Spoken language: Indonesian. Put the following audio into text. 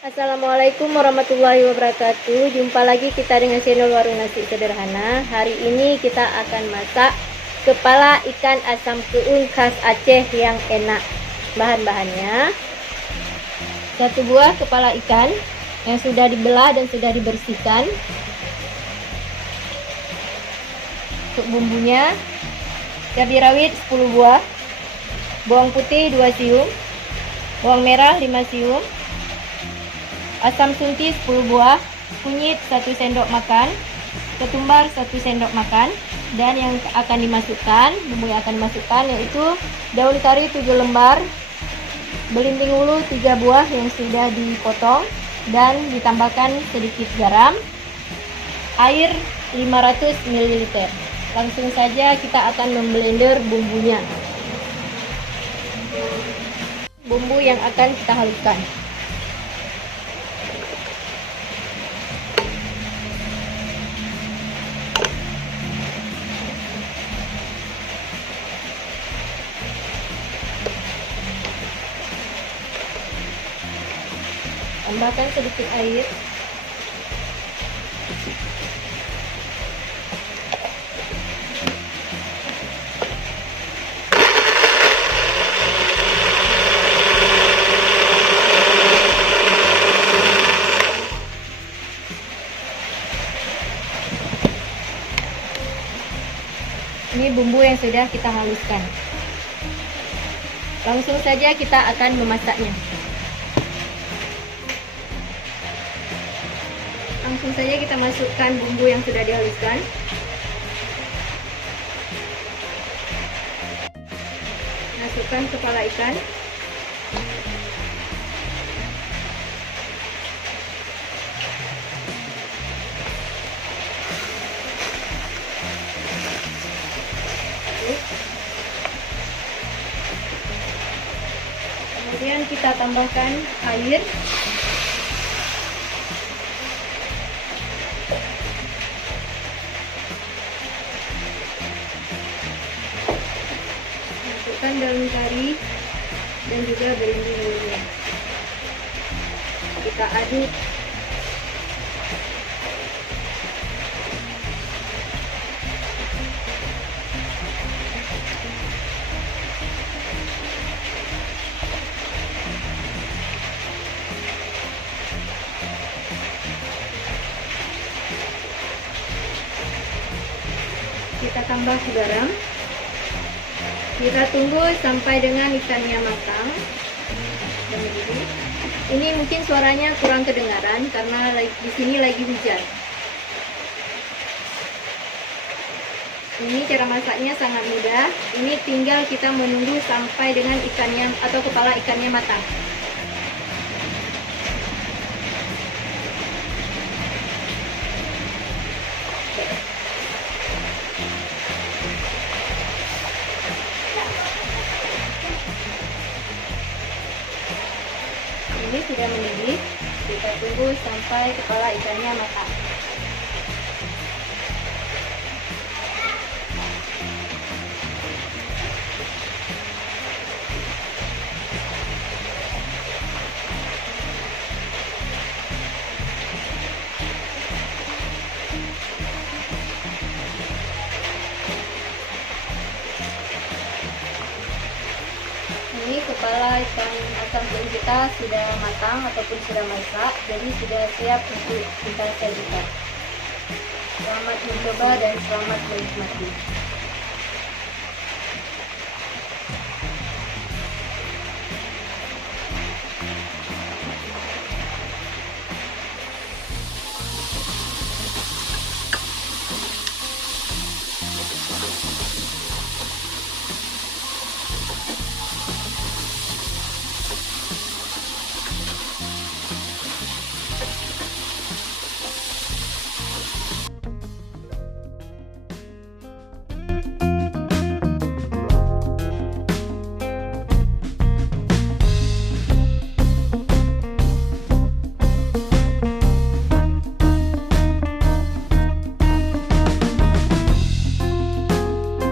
Assalamualaikum warahmatullahi wabarakatuh. Jumpa lagi kita dengan channel Warung Nasi Sederhana. Hari ini kita akan masak kepala ikan asam keung khas Aceh yang enak. Bahan-bahannya: 1 buah kepala ikan yang sudah dibelah dan sudah dibersihkan. Untuk bumbunya: cabai rawit 10 buah, bawang putih 2 siung, bawang merah 5 siung, asam sunti 10 buah, kunyit 1 sendok makan, ketumbar 1 sendok makan, dan yang akan dimasukkan, bumbu yang akan dimasukkan yaitu daun kari 7 lembar, belimbing ulu 3 buah yang sudah dipotong, dan ditambahkan sedikit garam, air 500 ml. Langsung saja kita akan memblender bumbunya. Bumbu yang akan kita haluskan: tambahkan sedikit air, ini bumbu yang sudah kita haluskan. Langsung saja kita akan memasaknya. Langsung saja kita masukkan bumbu yang sudah dihaluskan. Masukkan kepala ikan. Kemudian kita tambahkan air. Masukkan daun kari dan juga belimbing ulunya. Kita aduk. Kita tambah garam. Kita tunggu sampai dengan ikannya matang. Ini mungkin suaranya kurang kedengaran karena di sini lagi hujan. Ini cara masaknya sangat mudah. Ini tinggal kita menunggu sampai dengan ikannya atau kepala ikannya matang. Ini sudah mendidih, kita tunggu sampai kepala ikannya matang. Ini kepala ikan asam keung kita sudah matang ataupun sudah masak, jadi sudah siap untuk kita sajikan. Selamat mencoba dan selamat menikmati.